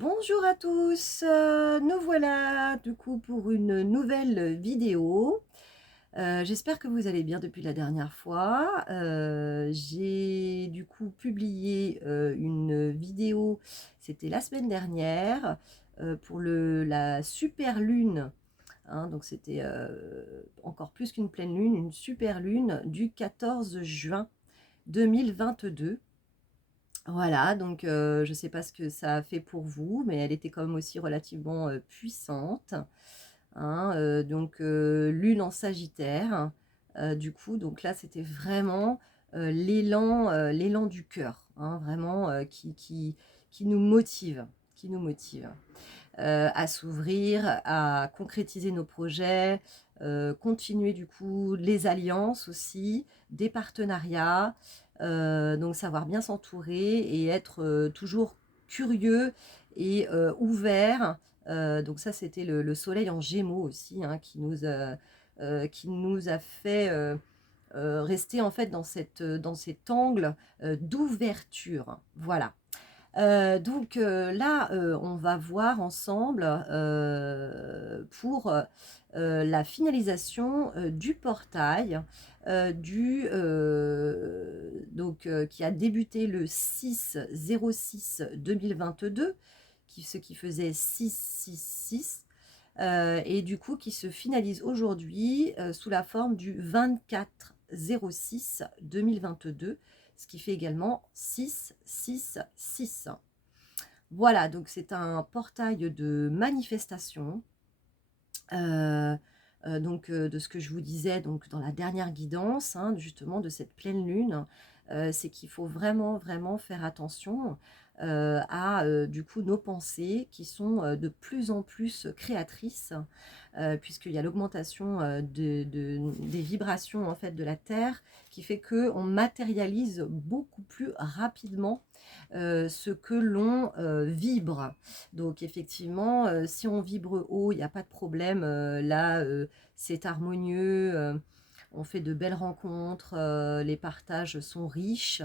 Bonjour à tous, nous voilà du coup pour une nouvelle vidéo. J'espère que vous allez bien depuis la dernière fois. J'ai du coup publié une vidéo, c'était la semaine dernière, pour la super lune, hein, donc c'était encore plus qu'une pleine lune, une super lune du 14 juin 2022. Voilà, donc je ne sais pas ce que ça a fait pour vous, mais elle était quand même aussi relativement puissante, hein, donc lune en Sagittaire, du coup, donc là, c'était vraiment l'élan du cœur, hein, vraiment qui nous motive, qui nous motive à s'ouvrir, à concrétiser nos projets, continuer du coup les alliances aussi, des partenariats, donc savoir bien s'entourer et être toujours curieux et ouvert. Donc ça, c'était le soleil en Gémeaux aussi, hein, qui nous a fait rester en fait dans cet angle d'ouverture. Voilà. Donc là, on va voir ensemble pour la finalisation du portail qui a débuté le 6/06/2022, ce qui faisait 666, et du coup qui se finalise aujourd'hui sous la forme du 24/06/2022, ce qui fait également 666. Voilà, donc c'est un portail de manifestation. De ce que je vous disais donc dans la dernière guidance, hein, justement de cette pleine lune, c'est qu'il faut vraiment, vraiment faire attention à du coup nos pensées qui sont de plus en plus créatrices, puisqu'il y a l'augmentation des vibrations en fait de la Terre qui fait que on matérialise beaucoup plus rapidement ce que l'on vibre. Donc effectivement, si on vibre haut, il n'y a pas de problème. Là, c'est harmonieux. On fait de belles rencontres, les partages sont riches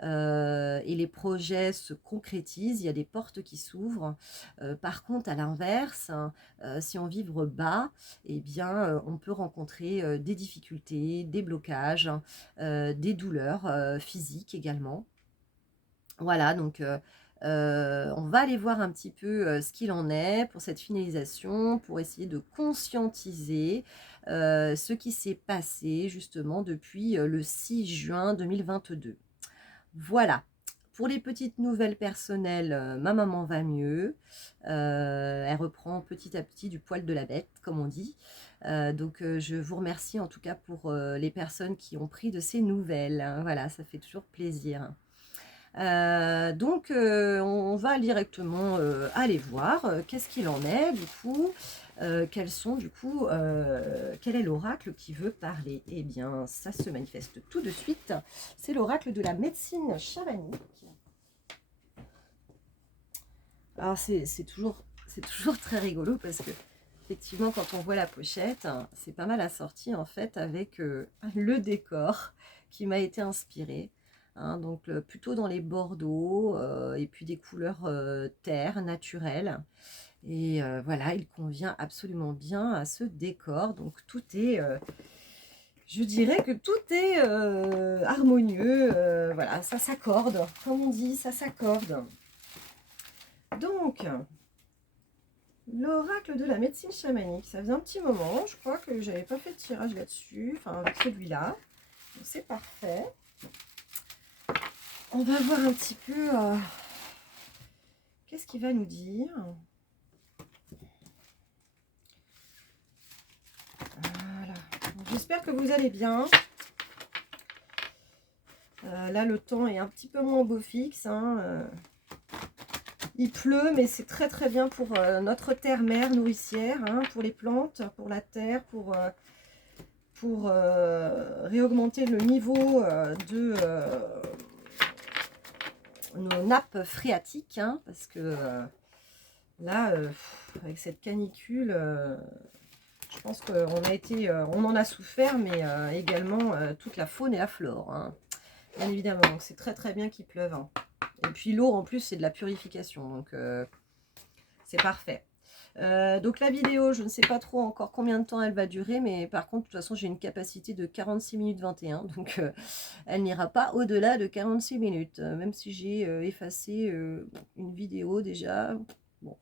et les projets se concrétisent, il y a des portes qui s'ouvrent. Par contre, à l'inverse, hein, si on vibre bas, eh bien, on peut rencontrer des difficultés, des blocages, des douleurs physiques également. Voilà, donc on va aller voir un petit peu ce qu'il en est pour cette finalisation, pour essayer de conscientiser ce qui s'est passé justement depuis le 6 juin 2022. Voilà. Pour les petites nouvelles personnelles, ma maman va mieux. Elle reprend petit à petit du poil de la bête, comme on dit. Donc je vous remercie en tout cas pour les personnes qui ont pris de ces nouvelles, hein. Voilà, ça fait toujours plaisir. On va directement aller voir qu'est-ce qu'il en est du coup, quel est l'oracle qui veut parler. Eh bien, ça se manifeste tout de suite. C'est l'oracle de la médecine chamanique. Alors, c'est toujours très rigolo parce que, effectivement, quand on voit la pochette, hein, c'est pas mal assorti en fait avec le décor qui m'a été inspiré. Hein, donc, plutôt dans les bordeaux et puis des couleurs terre, naturelles. Et voilà, il convient absolument bien à ce décor. Donc, je dirais que tout est harmonieux. Voilà, ça s'accorde. Comme on dit, ça s'accorde. Donc, l'oracle de la médecine chamanique, ça faisait un petit moment, je crois que j'avais pas fait de tirage là-dessus, enfin avec celui-là. C'est parfait. On va voir un petit peu qu'est-ce qu'il va nous dire. Voilà. J'espère que vous allez bien. Là, le temps est un petit peu moins beau fixe, hein. Il pleut, mais c'est très très bien pour notre terre-mère nourricière, hein, pour les plantes, pour la terre, pour réaugmenter le niveau de nos nappes phréatiques, hein, parce que là, avec cette canicule, je pense on en a souffert, mais également toute la faune et la flore, hein, bien évidemment. Donc c'est très très bien qu'il pleuve, hein. Et puis l'eau, en plus, c'est de la purification, donc c'est parfait. Donc la vidéo, je ne sais pas trop encore combien de temps elle va durer, mais par contre, de toute façon, j'ai une capacité de 46 minutes 21, donc elle n'ira pas au-delà de 46 minutes, même si j'ai effacé une vidéo déjà. Bon,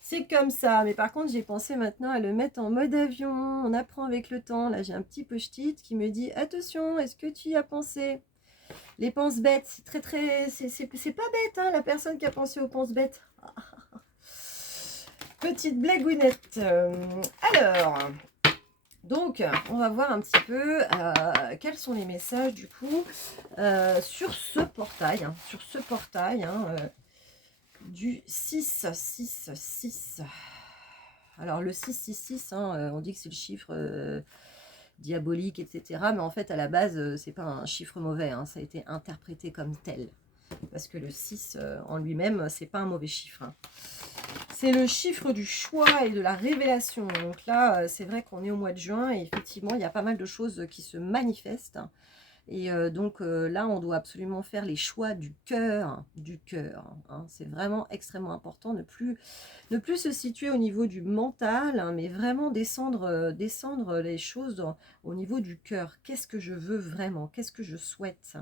c'est comme ça, mais par contre, j'ai pensé maintenant à le mettre en mode avion, on apprend avec le temps. Là, j'ai un petit post-it qui me dit, attention, est-ce que tu y as pensé? Les pense-bêtes, c'est c'est pas bête, hein, la personne qui a pensé aux pense-bêtes. Petite blagounette. Alors, donc, on va voir un petit peu quels sont les messages du coup sur ce portail, du 666. Alors, le 666, on dit que c'est le chiffre diabolique, etc. Mais en fait, à la base, c'est pas un chiffre mauvais, hein, ça a été interprété comme tel. Parce que le 6 en lui-même, c'est pas un mauvais chiffre. Hein. C'est le chiffre du choix et de la révélation. Donc là, c'est vrai qu'on est au mois de juin et effectivement, il y a pas mal de choses qui se manifestent. Et donc là, on doit absolument faire les choix du cœur, hein. C'est vraiment extrêmement important, ne plus se situer au niveau du mental, hein, mais vraiment descendre les choses au niveau du cœur. Qu'est-ce que je veux vraiment? Qu'est-ce que je souhaite?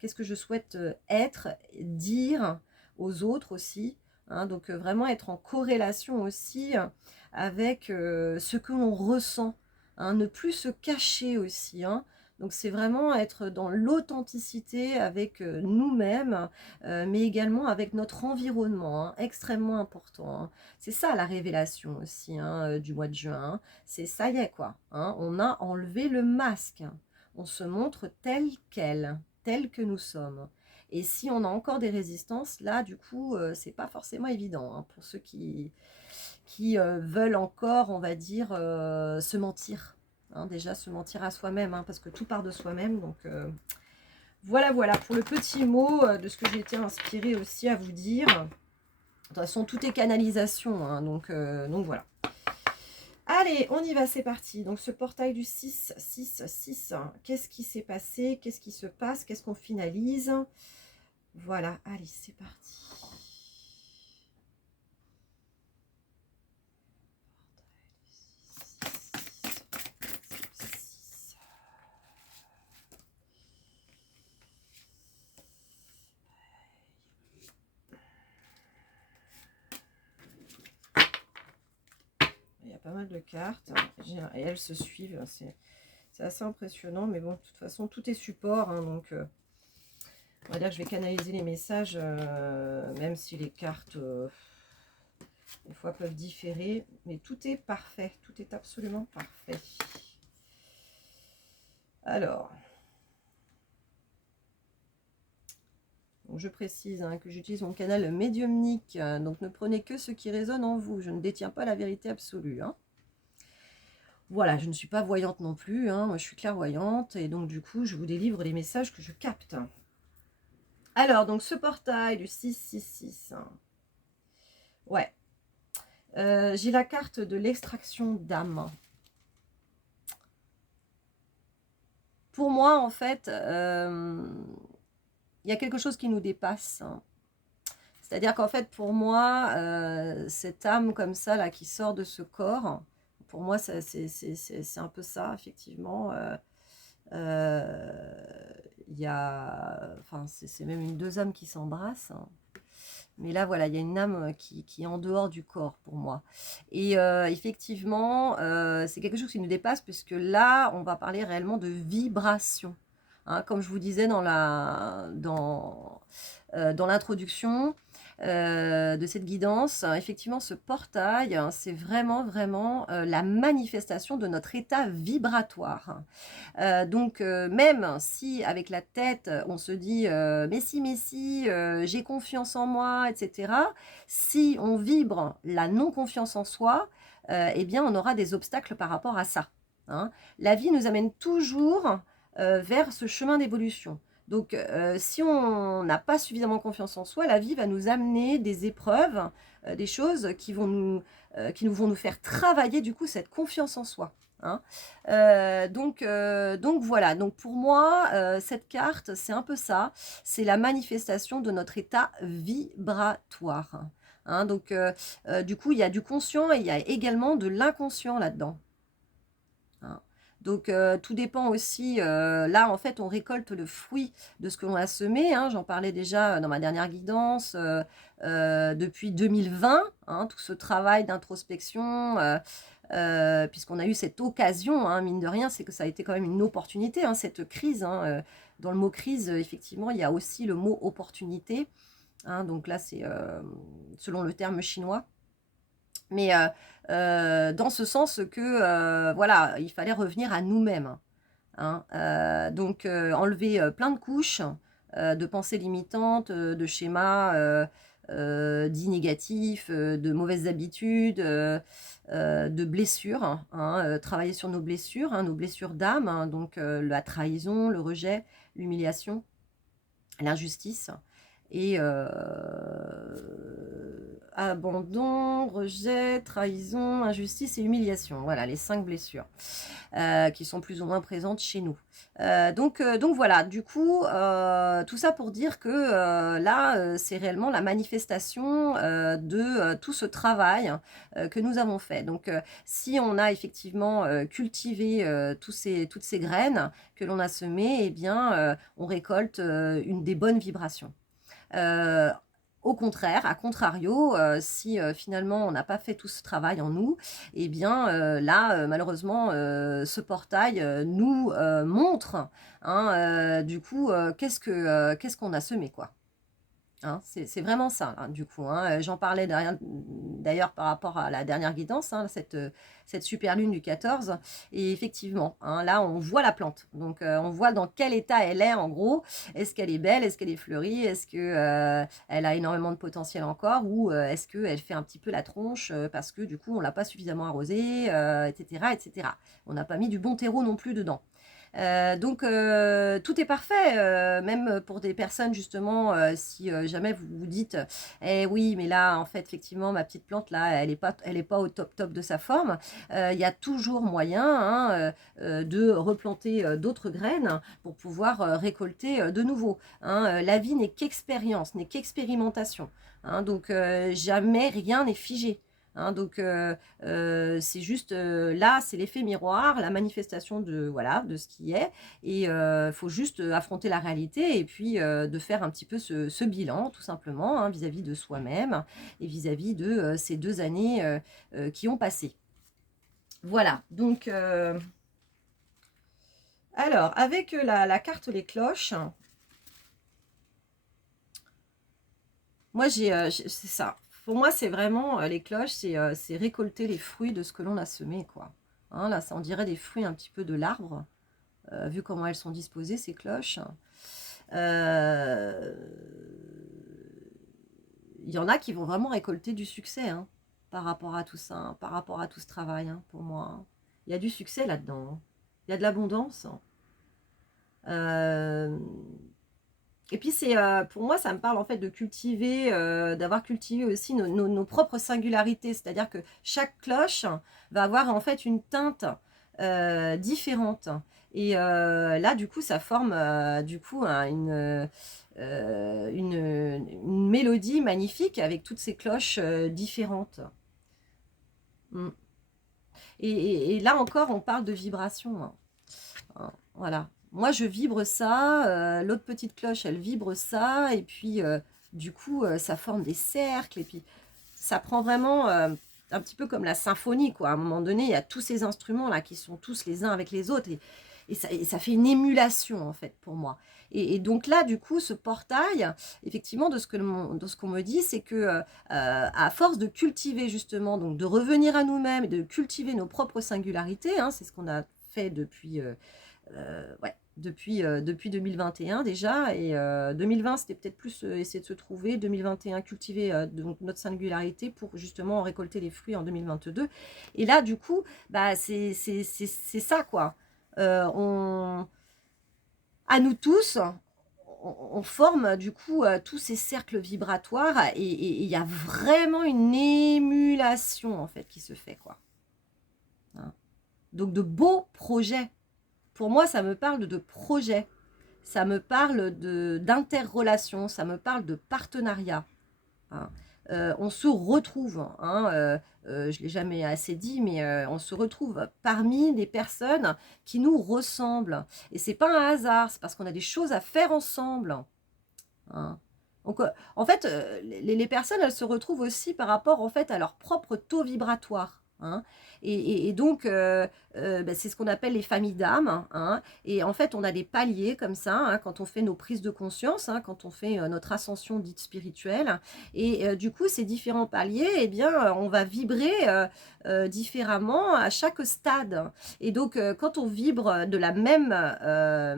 Qu'est-ce que je souhaite être, dire aux autres aussi, hein, donc vraiment être en corrélation aussi avec ce que l'on ressent, hein, ne plus se cacher aussi, hein. Donc c'est vraiment être dans l'authenticité avec nous-mêmes, mais également avec notre environnement, hein, extrêmement important, hein. C'est ça la révélation aussi, hein, du mois de juin, hein. C'est ça y est quoi, hein, on a enlevé le masque, on se montre tel quel, tel que nous sommes. Et si on a encore des résistances, là du coup c'est pas forcément évident, hein, pour ceux qui veulent encore, on va dire, se mentir. Hein, déjà se mentir à soi-même, hein, parce que tout part de soi-même. Donc voilà, voilà, pour le petit mot de ce que j'ai été inspirée aussi à vous dire. De toute façon, tout est canalisation, hein, donc voilà. Allez, on y va, c'est parti. Donc ce portail du 6, 6, 6, qu'est-ce qui s'est passé? Qu'est-ce qui se passe? Qu'est-ce qu'on finalise? Voilà, allez, c'est parti. Pas mal de cartes et elles se suivent, c'est assez impressionnant, mais bon, de toute façon tout est support, hein, donc on va dire que je vais canaliser les messages, même si les cartes des fois peuvent différer, mais tout est parfait, tout est absolument parfait. Alors, donc je précise, hein, que j'utilise mon canal médiumnique, donc ne prenez que ce qui résonne en vous. Je ne détiens pas la vérité absolue. Hein. Voilà, je ne suis pas voyante non plus. Hein, moi, je suis clairvoyante et donc du coup, je vous délivre les messages que je capte. Alors, donc ce portail du 666. Ouais. J'ai la carte de l'extraction d'âme. Pour moi, en fait, il y a quelque chose qui nous dépasse. C'est-à-dire qu'en fait, pour moi, cette âme comme ça, là, qui sort de ce corps, pour moi, c'est un peu ça, effectivement. Il y a... Enfin, c'est même une deux âmes qui s'embrassent. Mais là, voilà, il y a une âme qui est en dehors du corps, pour moi. Et effectivement, c'est quelque chose qui nous dépasse, puisque là, on va parler réellement de vibration. Hein, comme je vous disais dans l'introduction de cette guidance, effectivement, ce portail, c'est vraiment, vraiment la manifestation de notre état vibratoire. Donc, même si avec la tête, on se dit mais si, j'ai confiance en moi, etc. Si on vibre la non-confiance en soi, eh bien, on aura des obstacles par rapport à ça. Hein. La vie nous amène toujours vers ce chemin d'évolution. Donc, si on n'a pas suffisamment confiance en soi, la vie va nous amener des épreuves, des choses qui vont nous faire travailler du coup cette confiance en soi. hein. Donc voilà, donc pour moi, cette carte, c'est un peu ça, c'est la manifestation de notre état vibratoire, hein. Donc du coup, il y a du conscient et il y a également de l'inconscient là-dedans, hein. Donc tout dépend aussi, là en fait on récolte le fruit de ce que l'on a semé, hein. J'en parlais déjà dans ma dernière guidance, depuis 2020, hein, tout ce travail d'introspection, puisqu'on a eu cette occasion, hein, mine de rien, c'est que ça a été quand même une opportunité, hein, cette crise, hein, dans le mot crise, effectivement, il y a aussi le mot opportunité, hein. Donc là c'est selon le terme chinois. Mais dans ce sens que, voilà, il fallait revenir à nous-mêmes, hein. Donc enlever, plein de couches, de pensées limitantes, de schémas, dits négatifs, de mauvaises habitudes, de blessures, hein, travailler sur nos blessures d'âme, hein, donc la trahison, le rejet, l'humiliation, l'injustice et abandon, rejet, trahison, injustice et humiliation. Voilà les 5 blessures qui sont plus ou moins présentes chez nous. Donc voilà, du coup, tout ça pour dire que là, c'est réellement la manifestation de tout ce travail que nous avons fait. Donc si on a effectivement cultivé toutes ces graines que l'on a semées, eh bien, on récolte des bonnes vibrations. Heu, Au contraire, à contrario, si, finalement on n'a pas fait tout ce travail en nous, eh bien, là, malheureusement, ce portail, nous, montre, hein, du coup, qu'est-ce qu'on a semé, quoi. Hein, c'est vraiment ça, hein, du coup, hein, j'en parlais d'ailleurs par rapport à la dernière guidance, hein, cette super lune du 14 et effectivement, hein, là, on voit la plante. Donc on voit dans quel état elle est en gros. Est-ce qu'elle est belle? Est-ce qu'elle est fleurie? Est-ce que, elle a énormément de potentiel encore? Ou, est-ce qu'elle fait un petit peu la tronche, parce que du coup, on l'a pas suffisamment arrosée, et cetera et cetera. On n'a pas mis du bon terreau non plus dedans. Donc tout est parfait, même pour des personnes justement, si jamais vous vous dites, eh oui, mais là, en fait, effectivement, ma petite plante là, elle est pas au top top de sa forme. Il y a toujours moyen, hein, de replanter d'autres graines pour pouvoir récolter de nouveau, hein. La vie n'est qu'expérience, n'est qu'expérimentation, hein. Donc jamais rien n'est figé, hein. Donc c'est juste, là, c'est l'effet miroir, la manifestation de voilà, de ce qui est et faut juste, affronter la réalité et puis, de faire un petit peu ce bilan tout simplement, hein, vis-à-vis de soi-même et vis-à-vis de, ces 2 années, qui ont passé. Voilà, donc alors avec, la carte les cloches, moi c'est ça. Pour moi, c'est vraiment, les cloches, c'est récolter les fruits de ce que l'on a semé, quoi. Hein, là, ça on dirait des fruits un petit peu de l'arbre, vu comment elles sont disposées, ces cloches. Euh, Il y en a qui vont vraiment récolter du succès, hein, par rapport à tout ça, hein, par rapport à tout ce travail, hein, pour moi, hein. Il y a du succès là-dedans, hein. Il y a de l'abondance, hein. Euh, et puis c'est, pour moi, ça me parle en fait de cultiver, d'avoir cultivé aussi nos propres singularités. C'est-à-dire que chaque cloche va avoir en fait une teinte différente. Et là, du coup, ça forme du coup une mélodie magnifique avec toutes ces cloches différentes. Mm. Et là encore, on parle de vibration, hein. Hein, voilà. Moi, je vibre ça, l'autre petite cloche, elle vibre ça, et puis du coup, ça forme des cercles, et puis ça prend vraiment un petit peu comme la symphonie, quoi. À un moment donné, il y a tous ces instruments-là qui sont tous les uns avec les autres, et ça fait une émulation, en fait, pour moi. Et donc là, du coup, ce portail, effectivement, de ce qu'on me dit, c'est que à force de cultiver, justement, donc de revenir à nous-mêmes, et de cultiver nos propres singularités, hein, c'est ce qu'on a fait depuis ouais, depuis 2021 déjà. Et 2020, c'était peut-être plus essayer de se trouver. 2021, cultiver donc notre singularité pour justement récolter les fruits en 2022. Et là, du coup, bah, c'est ça, quoi. On, à nous tous, on forme du coup tous ces cercles vibratoires et il y a vraiment une émulation en fait qui se fait, quoi. Hein. Donc de beaux projets. Pour moi, ça me parle de projets. Ça me parle d'interrelation, ça me parle de partenariat. Hein. On se retrouve, hein, je ne l'ai jamais assez dit, mais on se retrouve parmi des personnes qui nous ressemblent. Et c'est pas un hasard, c'est parce qu'on a des choses à faire ensemble. Hein. Donc, en fait, les personnes, elles se retrouvent aussi par rapport en fait, à leur propre taux vibratoire. Hein. Et donc, bah, c'est ce qu'on appelle les familles d'âmes. Hein. Et en fait, on a des paliers comme ça, hein, quand on fait nos prises de conscience, hein, quand on fait notre ascension dite spirituelle. Et du coup, ces différents paliers, eh bien, on va vibrer différemment à chaque stade. Et donc, quand on vibre de la même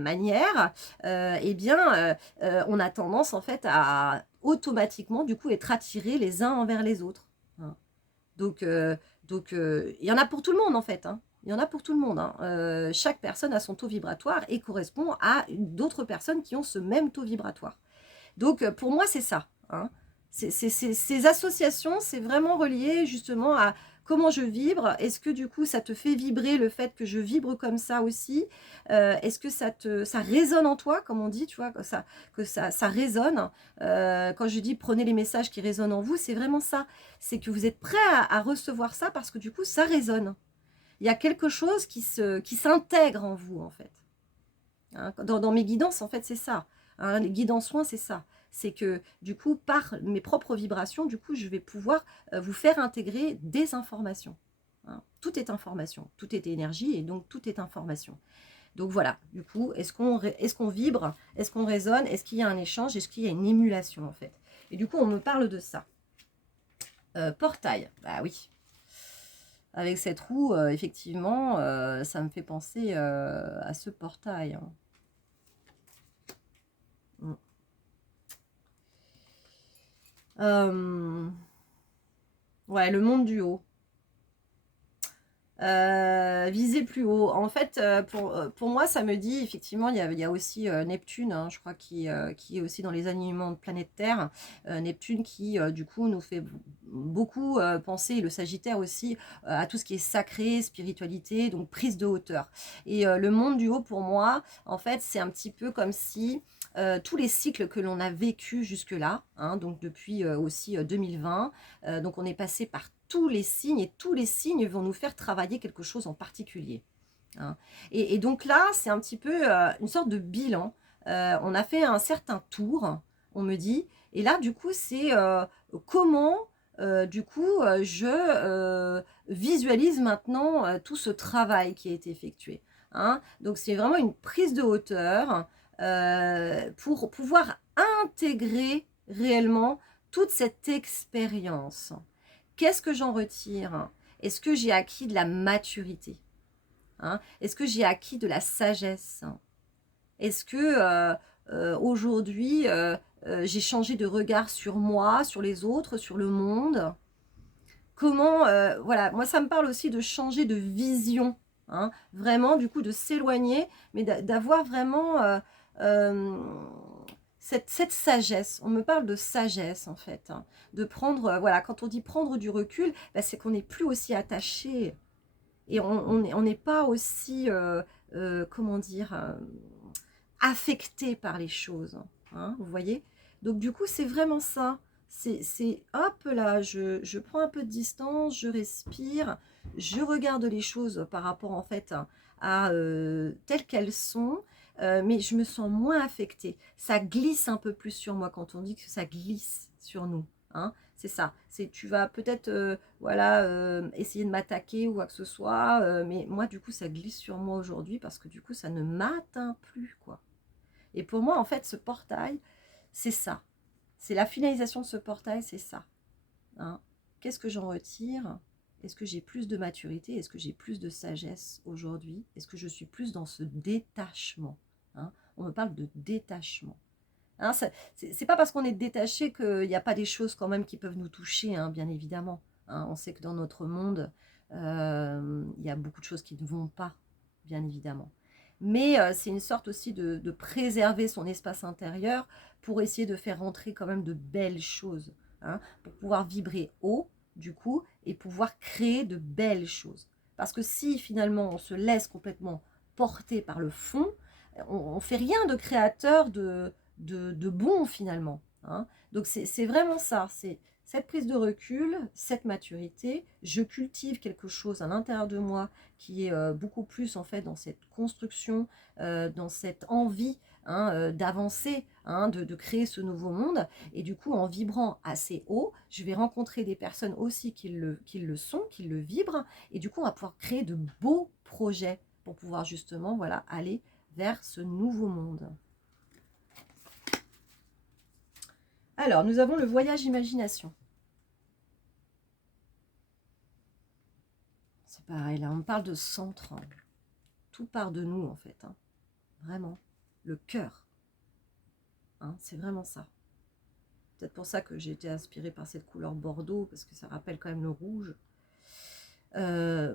manière, eh bien, on a tendance en fait à automatiquement du coup être attirés les uns envers les autres. Hein. Donc, il y en a pour tout le monde en fait. Hein. Il y en a pour tout le monde. Hein. Chaque personne a son taux vibratoire et correspond à d'autres personnes qui ont ce même taux vibratoire. Donc, pour moi, c'est ça. Hein. Ces associations, c'est vraiment relié justement à comment je vibre. Est-ce que du coup, ça te fait vibrer le fait que je vibre comme ça aussi? Est-ce que ça résonne en toi, comme on dit, tu vois, ça résonne. Quand je dis prenez les messages qui résonnent en vous, c'est vraiment ça. C'est que vous êtes prêt à recevoir ça parce que du coup, ça résonne. Il y a quelque chose qui s'intègre en vous, en fait. Hein, dans mes guidances, en fait, c'est ça. Hein, les guides en soins, c'est ça. C'est que, du coup, par mes propres vibrations, du coup, je vais pouvoir vous faire intégrer des informations. Hein. Tout est information, tout est énergie, et donc tout est information. Donc voilà, du coup, est-ce qu'on vibre? Est-ce qu'on résonne? Est-ce qu'il y a un échange? Est-ce qu'il y a une émulation, en fait? Et du coup, on me parle de ça. Portail, bah oui. Avec cette roue, effectivement, ça me fait penser à ce portail. Hein. Ouais, le monde du haut. Viser plus haut. En fait, pour moi, ça me dit, effectivement, il y a aussi Neptune, hein, je crois, qui est aussi dans les alignements de planète Terre. Neptune qui, du coup, nous fait beaucoup penser, et le Sagittaire aussi, à tout ce qui est sacré, spiritualité, donc prise de hauteur. Et le monde du haut, pour moi, en fait, c'est un petit peu comme si tous les cycles que l'on a vécu jusque-là, hein, donc depuis aussi 2020, donc on est passé par tous les signes et tous les signes vont nous faire travailler quelque chose en particulier. Hein. Et donc là, c'est un petit peu une sorte de bilan. On a fait un certain tour, on me dit, et là, du coup, c'est comment, du coup, je visualise maintenant tout ce travail qui a été effectué. Hein. Donc, c'est vraiment une prise de hauteur pour pouvoir intégrer réellement toute cette expérience. Qu'est-ce que j'en retire? Est-ce que j'ai acquis de la maturité? Hein? Est-ce que j'ai acquis de la sagesse? Est-ce que aujourd'hui, j'ai changé de regard sur moi, sur les autres, sur le monde? Comment, voilà, moi ça me parle aussi de changer de vision. Hein? Vraiment, du coup, de s'éloigner, mais d'avoir vraiment cette sagesse. On me parle de sagesse, en fait. Hein. De prendre, voilà, quand on dit prendre du recul, bah, c'est qu'on n'est plus aussi attaché. Et on n'est pas aussi, comment dire, affecté par les choses. Hein, vous voyez? Donc, du coup, c'est vraiment ça. C'est hop là, je prends un peu de distance, je respire, je regarde les choses par rapport en fait à telles qu'elles sont, mais je me sens moins affectée. Ça glisse un peu plus sur moi quand on dit que ça glisse sur nous. Hein, c'est ça. C'est tu vas peut-être voilà essayer de m'attaquer ou quoi que ce soit, mais moi du coup ça glisse sur moi aujourd'hui parce que du coup ça ne m'atteint plus quoi. Et pour moi, en fait, ce portail, c'est ça. C'est la finalisation de ce portail, c'est ça. Hein. Qu'est-ce que j'en retire? Est-ce que j'ai plus de maturité? Est-ce que j'ai plus de sagesse aujourd'hui? Est-ce que je suis plus dans ce détachement? Hein. On me parle de détachement. Hein, c'est pas parce qu'on est détaché qu'il n'y a pas des choses quand même qui peuvent nous toucher, hein, bien évidemment. Hein. On sait que dans notre monde, il y a beaucoup de choses qui ne vont pas, bien évidemment. Mais c'est une sorte aussi de préserver son espace intérieur pour essayer de faire rentrer quand même de belles choses, hein, pour pouvoir vibrer haut, du coup, et pouvoir créer de belles choses. Parce que si finalement on se laisse complètement porter par le fond, on ne fait rien de créateur de bon finalement. Hein. Donc c'est vraiment ça, c'est cette prise de recul, cette maturité. Je cultive quelque chose à l'intérieur de moi qui est beaucoup plus en fait dans cette construction, dans cette envie hein, d'avancer, hein, de créer ce nouveau monde. Et du coup, en vibrant assez haut, je vais rencontrer des personnes aussi qui le sont, qui le vibrent. Et du coup, on va pouvoir créer de beaux projets pour pouvoir justement voilà, aller vers ce nouveau monde. Alors, nous avons le voyage imagination. C'est pareil, là, on parle de centre. Tout part de nous, en fait. Hein. Vraiment. Le cœur. Hein, c'est vraiment ça. Peut-être pour ça que j'ai été inspirée par cette couleur bordeaux, parce que ça rappelle quand même le rouge. La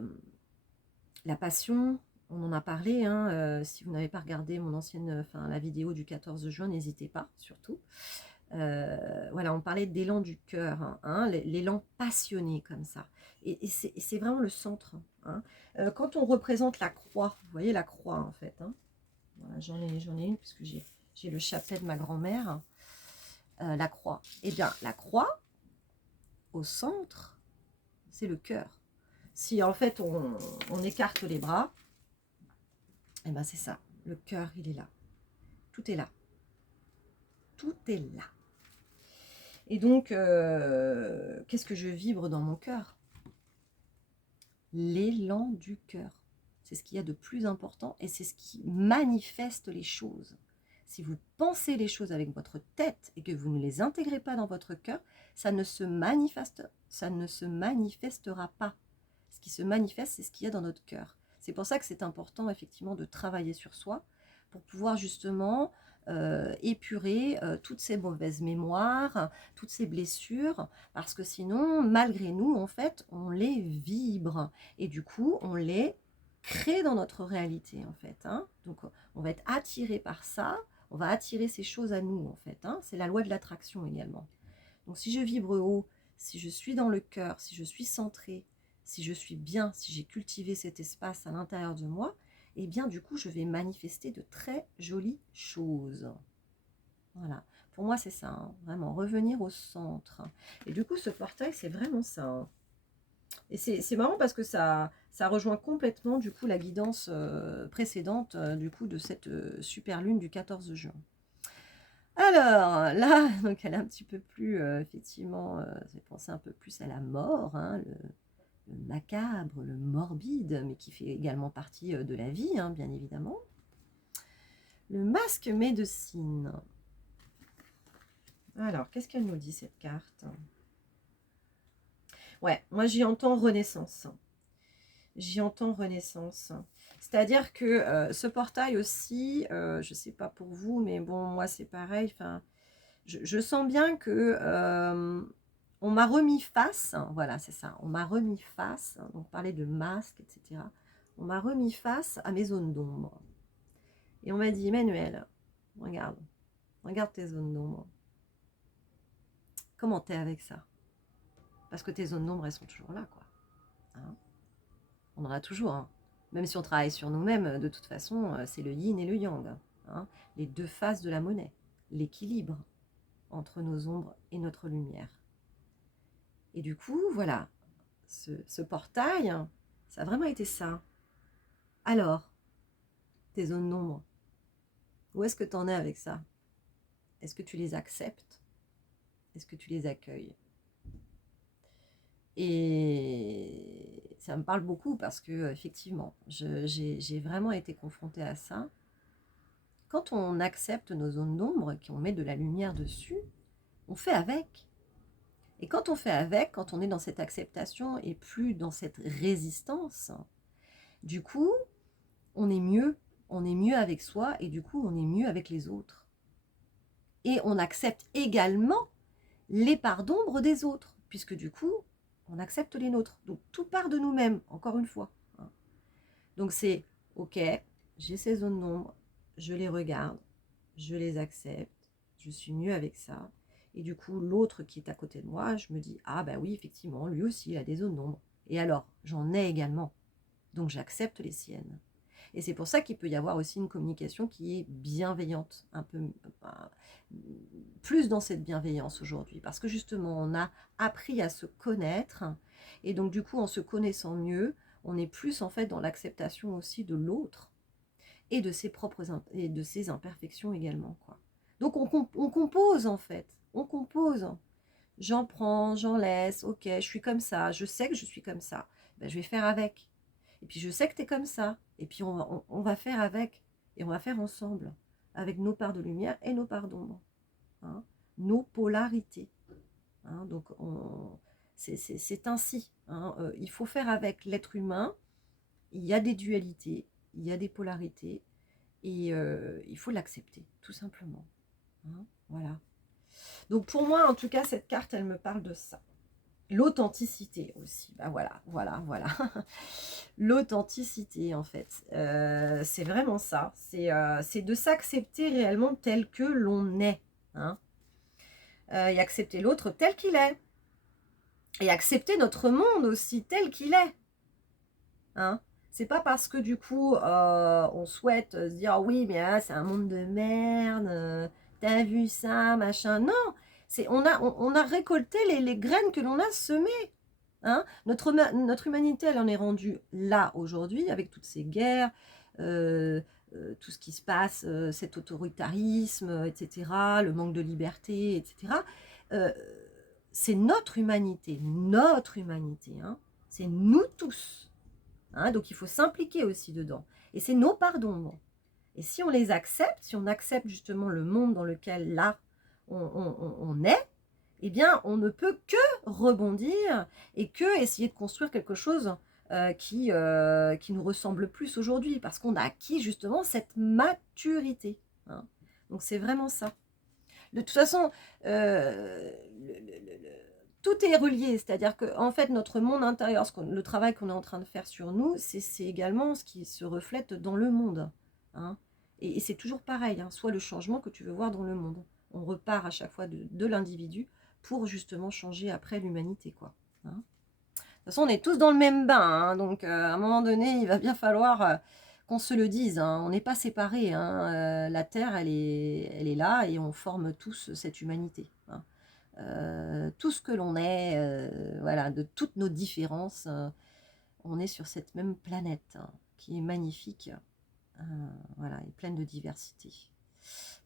passion, on en a parlé. Hein, si vous n'avez pas regardé mon ancienne, la vidéo du 14 juin, n'hésitez pas, surtout. Voilà, on parlait d'élan du cœur, hein, l'élan passionné comme ça. Et c'est vraiment le centre. Hein. Quand on représente la croix, vous voyez la croix en fait. Hein. Voilà, j'en ai une parce que j'ai le chapelet de ma grand-mère. La croix. Eh bien, la croix, au centre, c'est le cœur. Si en fait on écarte les bras, eh bien c'est ça. Le cœur, il est là. Tout est là. Tout est là. Et donc, qu'est-ce que je vibre dans mon cœur? L'élan du cœur. C'est ce qu'il y a de plus important et c'est ce qui manifeste les choses. Si vous pensez les choses avec votre tête et que vous ne les intégrez pas dans votre cœur, ça ne se manifestera pas. Ce qui se manifeste, c'est ce qu'il y a dans notre cœur. C'est pour ça que c'est important effectivement de travailler sur soi pour pouvoir justement épurer toutes ces mauvaises mémoires, toutes ces blessures, parce que sinon, malgré nous, en fait, on les vibre et du coup, on les crée dans notre réalité, en fait. Hein. Donc, on va être attiré par ça, on va attirer ces choses à nous, en fait. Hein. C'est la loi de l'attraction également. Donc, si je vibre haut, si je suis dans le cœur, si je suis centrée, si je suis bien, si j'ai cultivé cet espace à l'intérieur de moi, et eh bien du coup je vais manifester de très jolies choses. Voilà, pour moi c'est ça, hein. Vraiment revenir au centre. Et du coup ce portail c'est vraiment ça. Hein. Et c'est marrant parce que ça rejoint complètement du coup la guidance précédente du coup de cette super lune du 14 juin. Alors là, donc elle est un petit peu plus, effectivement, j'ai pensé un peu plus à la mort, hein, le macabre, le morbide, mais qui fait également partie de la vie, hein, bien évidemment. Le masque médecine. Alors, qu'est-ce qu'elle nous dit, cette carte? Ouais, moi j'y entends renaissance. J'y entends renaissance. C'est-à-dire que ce portail aussi, je ne sais pas pour vous, mais bon, moi c'est pareil. Je sens bien que on m'a remis face, voilà, c'est ça, on m'a remis face, donc parler de masque, etc. On m'a remis face à mes zones d'ombre. Et on m'a dit, Emmanuel, regarde tes zones d'ombre. Comment t'es avec ça? Parce que tes zones d'ombre, elles sont toujours là, quoi. Hein, on en a toujours, hein. Même si on travaille sur nous-mêmes, de toute façon, c'est le yin et le yang. Hein, les deux faces de la monnaie. L'équilibre entre nos ombres et notre lumière. Et du coup, voilà, ce portail, ça a vraiment été ça. Alors, tes zones d'ombre, où est-ce que tu en es avec ça? Est-ce que tu les acceptes? Est-ce que tu les accueilles? Et ça me parle beaucoup parce que effectivement, j'ai vraiment été confrontée à ça. Quand on accepte nos zones d'ombre, qu'on met de la lumière dessus, on fait avec. Et quand on fait avec, quand on est dans cette acceptation et plus dans cette résistance, du coup, on est mieux avec soi et du coup, on est mieux avec les autres. Et on accepte également les parts d'ombre des autres, puisque du coup, on accepte les nôtres. Donc, tout part de nous-mêmes, encore une fois. Donc, c'est, ok, j'ai ces zones d'ombre, je les regarde, je les accepte, je suis mieux avec ça. Et du coup, l'autre qui est à côté de moi, je me dis, ah bah oui, effectivement, lui aussi, il a des zones d'ombre. Et alors, j'en ai également. Donc j'accepte les siennes. Et c'est pour ça qu'il peut y avoir aussi une communication qui est bienveillante, un peu plus dans cette bienveillance aujourd'hui. Parce que justement, on a appris à se connaître. Et donc du coup, en se connaissant mieux, on est plus en fait dans l'acceptation aussi de l'autre et de ses propres et de ses imperfections également, quoi. Donc on compose en fait, on compose. J'en prends, j'en laisse, ok, je suis comme ça, je sais que je suis comme ça, ben, je vais faire avec. Et puis je sais que tu es comme ça, et puis on va faire avec, et on va faire ensemble, avec nos parts de lumière et nos parts d'ombre, hein, nos polarités. Hein, donc c'est ainsi, hein, il faut faire avec l'être humain, il y a des dualités, il y a des polarités, et il faut l'accepter, tout simplement. Hein, voilà. Donc pour moi, en tout cas, cette carte, elle me parle de ça. L'authenticité aussi, bah voilà, voilà, voilà. L'authenticité, en fait, c'est vraiment ça. C'est de s'accepter réellement tel que l'on est. Hein. Et accepter l'autre tel qu'il est. Et accepter notre monde aussi tel qu'il est. Hein. C'est pas parce que du coup, on souhaite se dire oh oui, mais ah, c'est un monde de merde, t'as vu ça, machin. Non, on a récolté les graines que l'on a semées. Hein. Notre humanité, elle en est rendue là aujourd'hui, avec toutes ces guerres, tout ce qui se passe, cet autoritarisme, etc., le manque de liberté, etc. Euh, c'est notre humanité, hein. C'est nous tous. Hein, donc il faut s'impliquer aussi dedans. Et c'est nos parts d'ombre. Et si on les accepte, si on accepte justement le monde dans lequel là on est, eh bien on ne peut que rebondir et que essayer de construire quelque chose qui nous ressemble plus aujourd'hui, parce qu'on a acquis justement cette maturité. Hein. Donc c'est vraiment ça. De toute façon, tout est relié, c'est-à-dire que en fait notre monde intérieur, le travail qu'on est en train de faire sur nous, c'est également ce qui se reflète dans le monde. Hein. Et c'est toujours pareil, hein, soit le changement que tu veux voir dans le monde. On repart à chaque fois de l'individu pour justement changer après l'humanité, quoi. Hein. De toute façon, on est tous dans le même bain, hein, donc à un moment donné, il va bien falloir qu'on se le dise. Hein, on n'est pas séparés. Hein, la Terre, elle est là et on forme tous cette humanité. Hein. Tout ce que l'on est, voilà, de toutes nos différences, on est sur cette même planète hein, qui est magnifique, voilà, et pleine de diversité,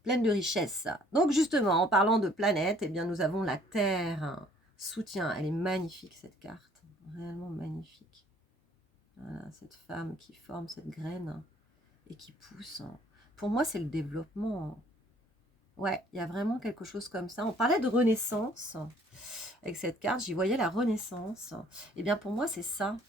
pleine de richesse. Donc justement, en parlant de planète, eh bien, nous avons la Terre, hein, soutien, elle est magnifique cette carte, réellement magnifique. Voilà, cette femme qui forme cette graine et qui pousse. Pour moi, c'est le développement. Ouais, il y a vraiment quelque chose comme ça. On parlait de renaissance avec cette carte, j'y voyais la renaissance. Et bien pour moi, c'est ça.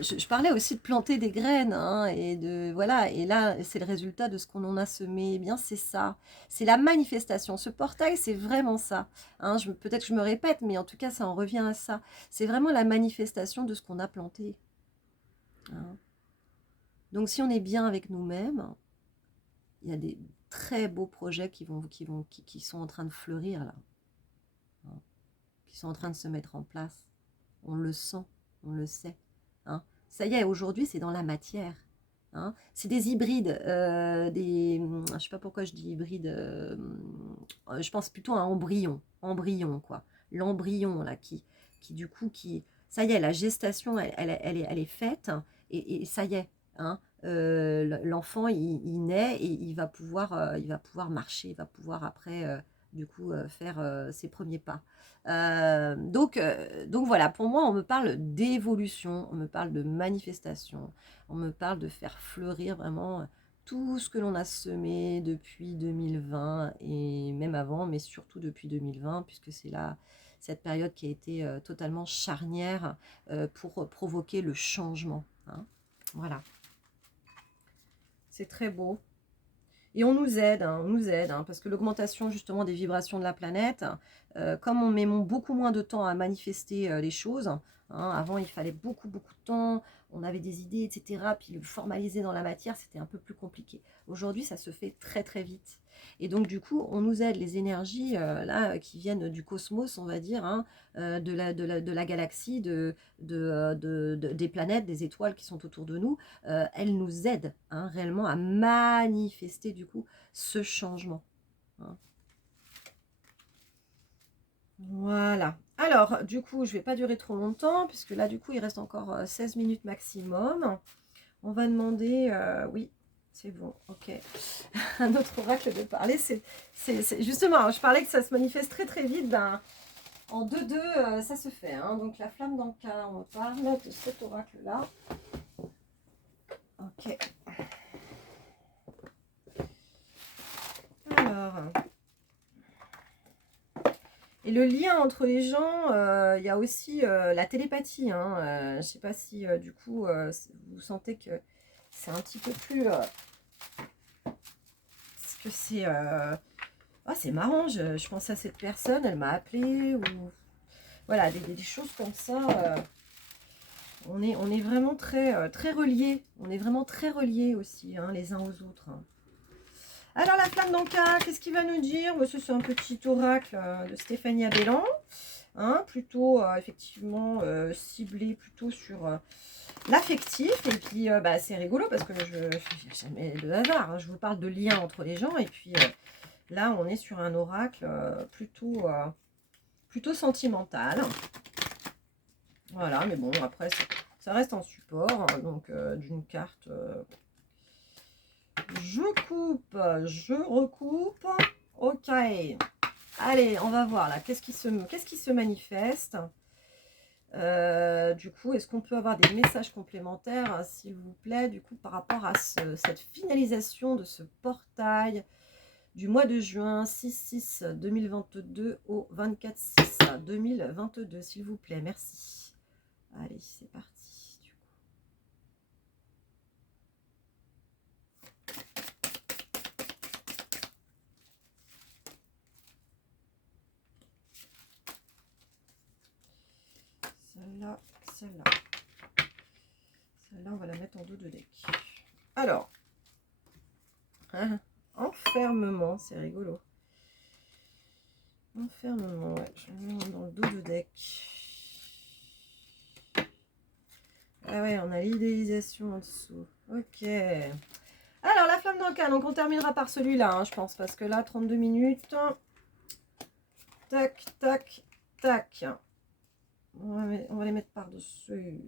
Je parlais aussi de planter des graines, hein, et de voilà, et là, c'est le résultat de ce qu'on en a semé. Eh bien, c'est ça. C'est la manifestation. Ce portail, c'est vraiment ça. Hein, peut-être que je me répète, mais en tout cas, ça en revient à ça. C'est vraiment la manifestation de ce qu'on a planté. Hein. Donc, si on est bien avec nous-mêmes, il y a des très beaux projets qui sont en train de fleurir là, hein, qui sont en train de se mettre en place. On le sent, on le sait. Hein. Ça y est, aujourd'hui, c'est dans la matière. Hein. C'est des hybrides, je ne sais pas pourquoi je dis hybride, je pense plutôt à un embryon quoi. L'embryon là qui du coup ça y est, la gestation elle est faite et ça y est. Hein. L'enfant il naît et il va pouvoir marcher, il va pouvoir après du coup faire ses premiers pas. Donc voilà, pour moi, on me parle d'évolution, on me parle de manifestation, on me parle de faire fleurir vraiment tout ce que l'on a semé depuis 2020 et même avant, mais surtout depuis 2020, puisque c'est là cette période qui a été totalement charnière pour provoquer le changement. Hein. Voilà, c'est très beau. Et on nous aide, hein, parce que l'augmentation justement des vibrations de la planète, comme on met beaucoup moins de temps à manifester les choses, hein, avant il fallait beaucoup de temps, on avait des idées, etc. Puis le formaliser dans la matière, c'était un peu plus compliqué. Aujourd'hui, ça se fait très vite. Et donc, du coup, on nous aide, les énergies là qui viennent du cosmos, on va dire, hein, de la galaxie, des planètes, des étoiles qui sont autour de nous, elles nous aident hein, réellement à manifester, du coup, ce changement. Hein. Voilà. Alors, du coup, je ne vais pas durer trop longtemps, puisque là, du coup, il reste encore 16 minutes maximum. On va demander, oui, c'est bon, ok. Un autre oracle de parler, c'est justement, alors, je parlais que ça se manifeste très très vite, ben, en 2-2, ça se fait. Hein. Donc la flamme d'Ankar, on parle de cet oracle-là. Ok. Alors... Et le lien entre les gens, il y a aussi la télépathie. Hein, je ne sais pas si du coup vous sentez que c'est un petit peu plus... parce que c'est... Ah, c'est marrant, je pensais à cette personne, elle m'a appelé ou... Voilà, des choses comme ça. On est vraiment très, très reliés. On est vraiment très reliés aussi, hein, les uns aux autres. Hein. Alors, la flamme d'Ankar, qu'est-ce qu'il va nous dire? C'est un petit oracle de Stéphanie Abellan. Hein, plutôt, effectivement, ciblé plutôt sur l'affectif. Et puis, bah, c'est rigolo parce que je n'ai jamais de hasard. Hein, je vous parle de lien entre les gens. Et puis, là, on est sur un oracle plutôt sentimental. Voilà, mais bon, après, ça reste en support. Hein, donc, d'une carte... je coupe, je recoupe. Ok. Allez, on va voir là. Qu'est-ce qui se manifeste? Du coup, est-ce qu'on peut avoir des messages complémentaires, s'il vous plaît, du coup, par rapport à cette finalisation de ce portail du mois de juin 6-6-2022 au 24-6-2022, s'il vous plaît, merci. Allez, c'est parti. Celle-là, celle-là. Celle-là, on va la mettre en dos de deck. Alors, hein, enfermement, c'est rigolo. Enfermement, ouais, je vais mettre dans le dos de deck. Ah ouais, on a l'idéalisation en dessous. Ok. Alors, la flamme d'Ankar, donc on terminera par celui-là, hein, je pense, parce que là, 32 minutes. Tac, tac, tac. On va les mettre par-dessus.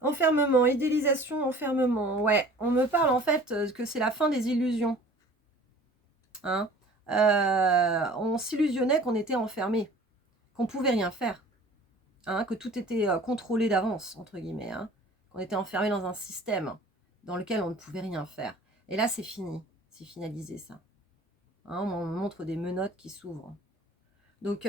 Enfermement, idéalisation, enfermement. Ouais, on me parle en fait que c'est la fin des illusions. Hein, on s'illusionnait qu'on était enfermé, qu'on pouvait rien faire. Hein, que tout était contrôlé d'avance, entre guillemets. Hein, qu'on était enfermé dans un système dans lequel on ne pouvait rien faire. Et là, c'est fini. C'est finalisé, ça. Hein, on montre des menottes qui s'ouvrent. Donc,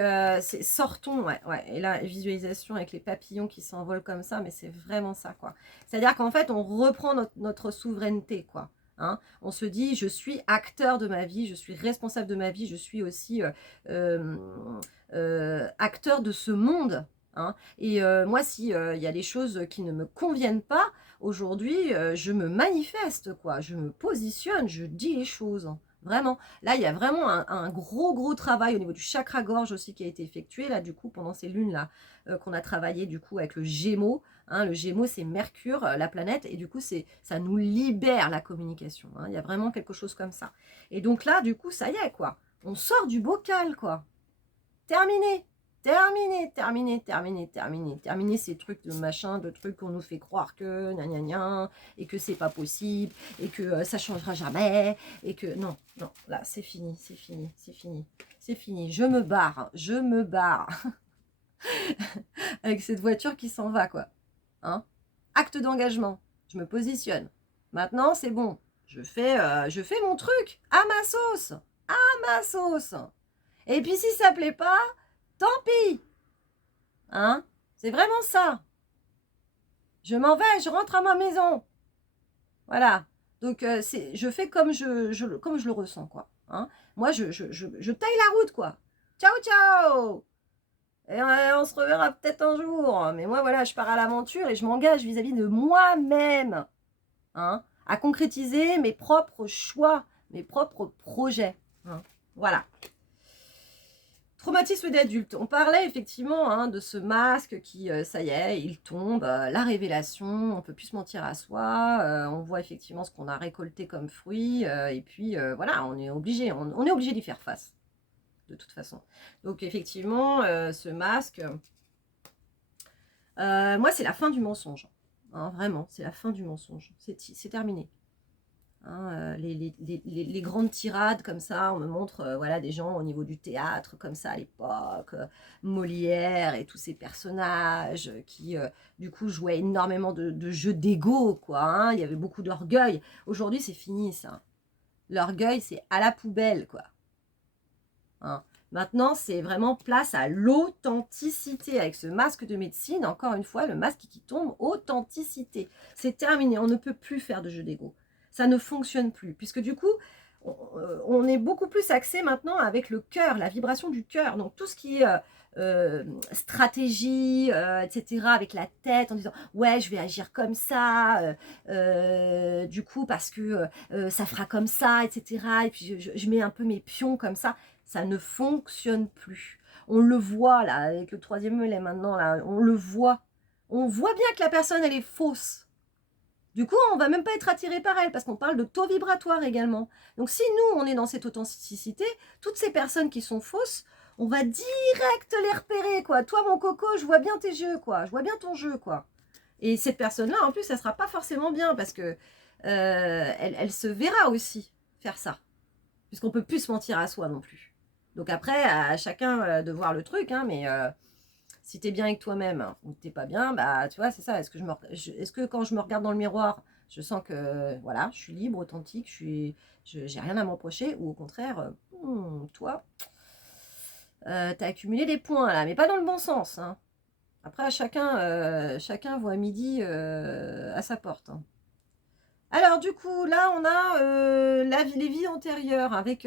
sortons, ouais. Et là, visualisation avec les papillons qui s'envolent comme ça, mais c'est vraiment ça, quoi. C'est-à-dire qu'en fait, on reprend notre souveraineté, quoi. Hein, on se dit, je suis acteur de ma vie, je suis responsable de ma vie, je suis aussi acteur de ce monde. Hein, et moi, si il y a des choses qui ne me conviennent pas, aujourd'hui, je me manifeste, quoi. Je me positionne, je dis les choses. Vraiment. Là, il y a vraiment un gros travail au niveau du chakra-gorge aussi qui a été effectué, là, du coup, pendant ces lunes-là, qu'on a travaillé, du coup, avec le Gémeaux. Hein, le Gémeaux, c'est Mercure, la planète, et du coup, ça nous libère la communication. Hein, il y a vraiment quelque chose comme ça. Et donc là, du coup, ça y est, quoi. On sort du bocal, quoi. Terminé. Terminé ces trucs de machin, de trucs qu'on nous fait croire que gna gna, et que c'est pas possible, et que ça changera jamais, et que non, là c'est fini. Je me barre. Avec cette voiture qui s'en va, quoi. Hein, acte d'engagement, je me positionne. Maintenant, c'est bon. Je fais mon truc à ma sauce. Et puis si ça plaît pas, tant pis. Hein, c'est vraiment ça. Je m'en vais, je rentre à ma maison. Voilà. Donc, je fais comme comme je le ressens, quoi. Hein, moi, je taille la route, quoi. Ciao, ciao. Et on se reverra peut-être un jour. Mais moi, voilà, je pars à l'aventure et je m'engage vis-à-vis de moi-même. Hein, à concrétiser mes propres choix, mes propres projets. Hein. Voilà. Traumatisme d'adulte. On parlait effectivement hein, de ce masque qui, ça y est, il tombe, la révélation, on ne peut plus se mentir à soi, on voit effectivement ce qu'on a récolté comme fruit, et puis voilà, on est obligé, on est obligé d'y faire face, de toute façon. Donc effectivement, ce masque, moi c'est la fin du mensonge, hein, vraiment, c'est la fin du mensonge, c'est terminé. Hein, les grandes tirades comme ça, on me montre voilà, des gens au niveau du théâtre comme ça à l'époque, Molière et tous ces personnages qui du coup jouaient énormément de jeux d'ego, quoi. Hein, il y avait beaucoup d'orgueil. Aujourd'hui c'est fini ça. L'orgueil c'est à la poubelle, quoi. Hein. Maintenant c'est vraiment place à l'authenticité avec ce masque de médecine. Encore une fois, le masque qui tombe, authenticité. C'est terminé, on ne peut plus faire de jeux d'ego. Ça ne fonctionne plus, puisque du coup, on est beaucoup plus axé maintenant avec le cœur, la vibration du cœur. Donc tout ce qui est stratégie, etc., avec la tête, en disant ouais, je vais agir comme ça, du coup, parce que ça fera comme ça, etc. Et puis je mets un peu mes pions comme ça ne fonctionne plus. On le voit là, avec le troisième œil maintenant, là, on le voit. On voit bien que la personne, elle est fausse. Du coup, on va même pas être attiré par elle parce qu'on parle de taux vibratoire également. Donc si nous, on est dans cette authenticité, toutes ces personnes qui sont fausses, on va direct les repérer, quoi. Toi, mon coco, je vois bien tes jeux, quoi. Je vois bien ton jeu, quoi. Et cette personne-là, en plus, ça sera pas forcément bien parce que elle se verra aussi faire ça. Puisqu'on peut plus se mentir à soi non plus. Donc après, à chacun de voir le truc, hein, mais si t'es bien avec toi-même hein, ou t'es pas bien, bah tu vois, c'est ça. Est-ce que quand je me regarde dans le miroir, je sens que voilà, je suis libre, authentique, j'ai rien à me reprocher, ou au contraire, toi, t'as accumulé des points là, mais pas dans le bon sens. Hein. Après, chacun voit midi à sa porte. Hein. Alors du coup, là, on a les vies antérieures avec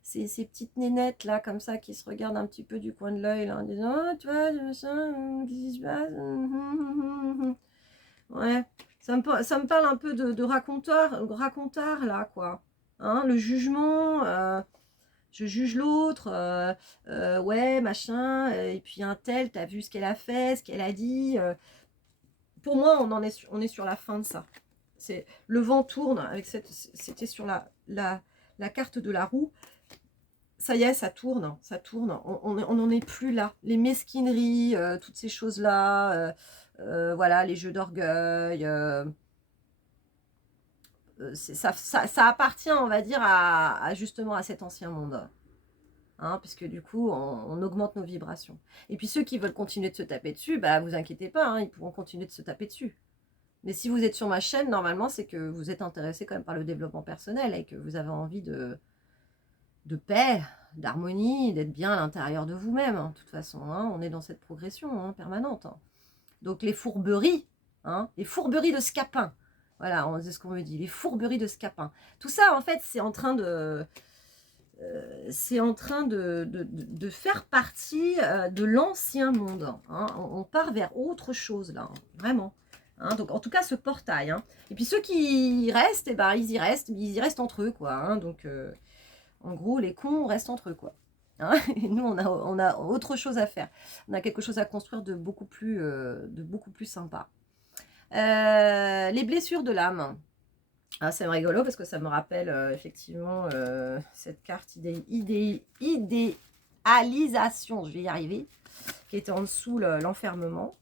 ces petites nénettes là, comme ça, qui se regardent un petit peu du coin de l'œil, là, en disant «Ah, tu vois, qu'est-ce qui se passe?» Ouais, ça me parle un peu de raconteur, là, quoi. Hein, le jugement, je juge l'autre, ouais, machin, et puis un tel, t'as vu ce qu'elle a fait, ce qu'elle a dit. Pour moi, on est sur la fin de ça. Le vent tourne, c'était sur la carte de la roue. Ça y est, ça tourne, ça tourne. On n'en est plus là. Les mesquineries, toutes ces choses-là, voilà, les jeux d'orgueil. Ça appartient, on va dire, justement à cet ancien monde. Hein, puisque du coup, on augmente nos vibrations. Et puis ceux qui veulent continuer de se taper dessus, bah vous inquiétez pas, hein, ils pourront continuer de se taper dessus. Mais si vous êtes sur ma chaîne, normalement, c'est que vous êtes intéressé quand même par le développement personnel et que vous avez envie de paix, d'harmonie, d'être bien à l'intérieur de vous-même. Hein, de toute façon, hein, on est dans cette progression hein, permanente. Hein. Donc les fourberies de Scapin. Voilà, c'est ce qu'on me dit, les fourberies de Scapin. Tout ça, en fait, c'est en train de... de faire partie de l'ancien monde. Hein. On part vers autre chose, là, hein, vraiment. Hein, donc en tout cas ce portail. Hein. Et puis ceux qui y restent, eh ben, ils y restent entre eux, quoi. Hein. Donc en gros, les cons restent entre eux, quoi. Hein. Et nous, on a autre chose à faire. On a quelque chose à construire de beaucoup plus sympa. Les blessures de l'âme. Ah, c'est rigolo parce que ça me rappelle effectivement cette carte idéalisation, je vais y arriver, qui était en dessous l'enfermement.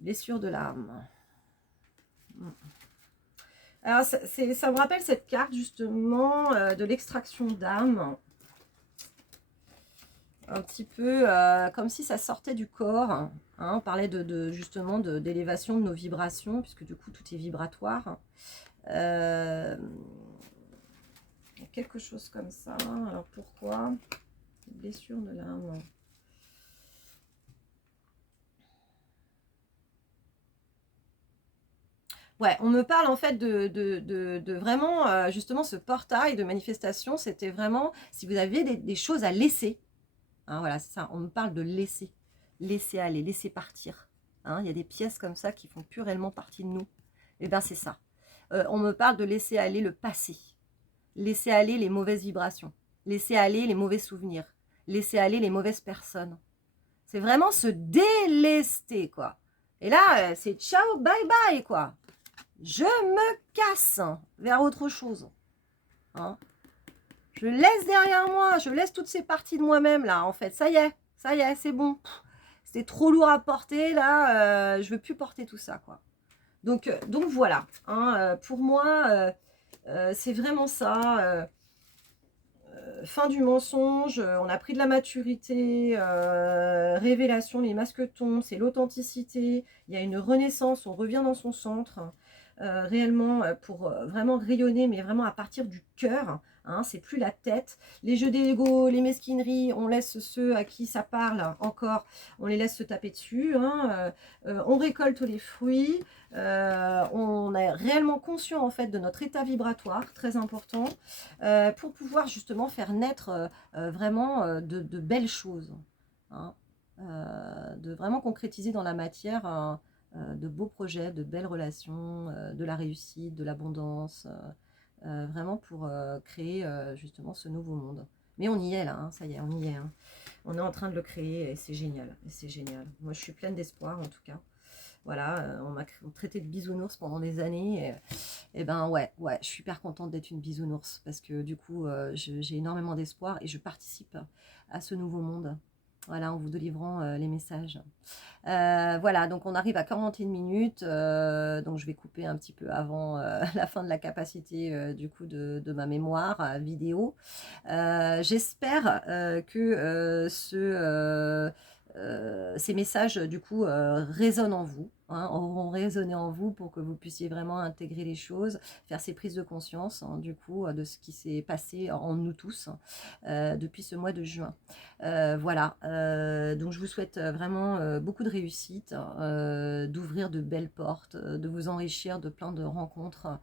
Blessure de l'âme. Alors, ça me rappelle cette carte, justement, de l'extraction d'âme. Un petit peu comme si ça sortait du corps. Hein. On parlait justement d'élévation de nos vibrations, puisque du coup, tout est vibratoire. Quelque chose comme ça. Alors, pourquoi? Blessure de l'âme. Ouais, on me parle en fait de vraiment, justement, ce portail de manifestation. C'était vraiment, si vous avez des choses à laisser, hein, voilà, c'est ça, on me parle de laisser. Laisser aller, laisser partir. Hein, il y a des pièces comme ça qui font plus réellement partie de nous. Et bien, c'est ça. On me parle de laisser aller le passé. Laissez aller les mauvaises vibrations. Laissez aller les mauvais souvenirs. Laissez aller les mauvaises personnes. C'est vraiment se délester, quoi. Et là, c'est ciao, bye bye, quoi. Je me casse vers autre chose. Hein. Je laisse derrière moi, je laisse toutes ces parties de moi-même, là, en fait. Ça y est, c'est bon. C'était trop lourd à porter, là, je veux plus porter tout ça, quoi. Donc voilà, hein, pour moi, c'est vraiment ça. Fin du mensonge, on a pris de la maturité, révélation, les masques tombent, c'est l'authenticité, il y a une renaissance, on revient dans son centre, réellement pour vraiment rayonner, mais vraiment à partir du cœur, hein, c'est plus la tête. Les jeux d'ego, les mesquineries, on laisse ceux à qui ça parle encore, on les laisse se taper dessus, hein, on récolte les fruits, on est réellement conscient en fait de notre état vibratoire, très important, pour pouvoir justement faire naître vraiment de belles choses, hein, de vraiment concrétiser dans la matière de beaux projets, de belles relations, de la réussite, de l'abondance, vraiment pour créer justement ce nouveau monde. Mais on y est là, hein, ça y est, on y est. Hein. On est en train de le créer et c'est génial. Et c'est génial. Moi, je suis pleine d'espoir en tout cas. Voilà, on m'a traité de bisounours pendant des années. Et ben ouais, je suis hyper contente d'être une bisounours parce que du coup, j'ai énormément d'espoir et je participe à ce nouveau monde. Voilà, en vous délivrant les messages. Voilà, donc on arrive à 41 minutes, donc je vais couper un petit peu avant la fin de la capacité du coup de ma mémoire vidéo. J'espère que ces messages du coup résonnent en vous, hein, auront résonné en vous pour que vous puissiez vraiment intégrer les choses, faire ces prises de conscience hein, du coup de ce qui s'est passé en nous tous depuis ce mois de juin. Voilà, donc je vous souhaite vraiment beaucoup de réussite, d'ouvrir de belles portes, de vous enrichir de plein de rencontres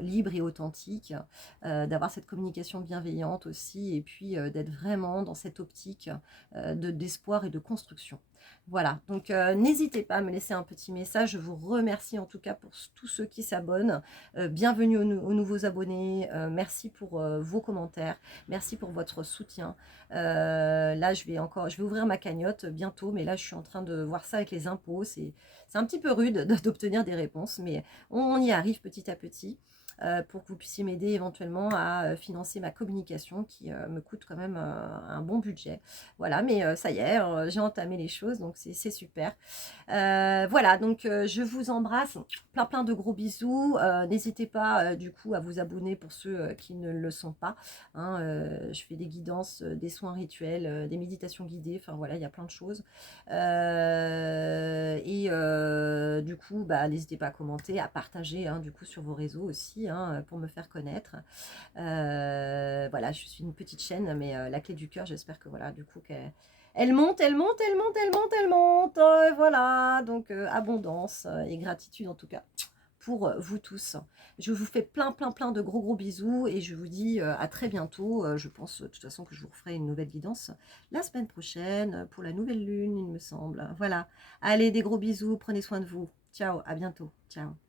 libres et authentiques, d'avoir cette communication bienveillante aussi, et puis d'être vraiment dans cette optique d'espoir et de construction. Voilà, donc n'hésitez pas à me laisser un petit message. Je vous remercie en tout cas pour tous ceux qui s'abonnent. Bienvenue aux nouveaux abonnés. Merci pour vos commentaires. Merci pour votre soutien. Là, je vais ouvrir ma cagnotte bientôt, mais là, je suis en train de voir ça avec les impôts. C'est un petit peu rude d'obtenir des réponses, mais on y arrive petit à petit. Pour que vous puissiez m'aider éventuellement à financer ma communication qui me coûte quand même un bon budget. Voilà, mais ça y est, j'ai entamé les choses, donc c'est super. Voilà, donc je vous embrasse, plein de gros bisous. N'hésitez pas du coup à vous abonner pour ceux qui ne le sont pas. Hein, je fais des guidances, des soins rituels, des méditations guidées, enfin voilà, il y a plein de choses. Du coup, bah, n'hésitez pas à commenter, à partager hein, du coup sur vos réseaux aussi hein, pour me faire connaître. Voilà, je suis une petite chaîne, mais la clé du cœur, j'espère que voilà, du coup, elle monte, elle monte, elle monte, elle monte, elle monte. Voilà, donc abondance et gratitude en tout cas pour vous tous. Je vous fais plein de gros bisous et je vous dis à très bientôt. Je pense de toute façon que je vous referai une nouvelle guidance la semaine prochaine pour la nouvelle lune, il me semble. Voilà. Allez, des gros bisous, prenez soin de vous. Ciao, à bientôt. Ciao.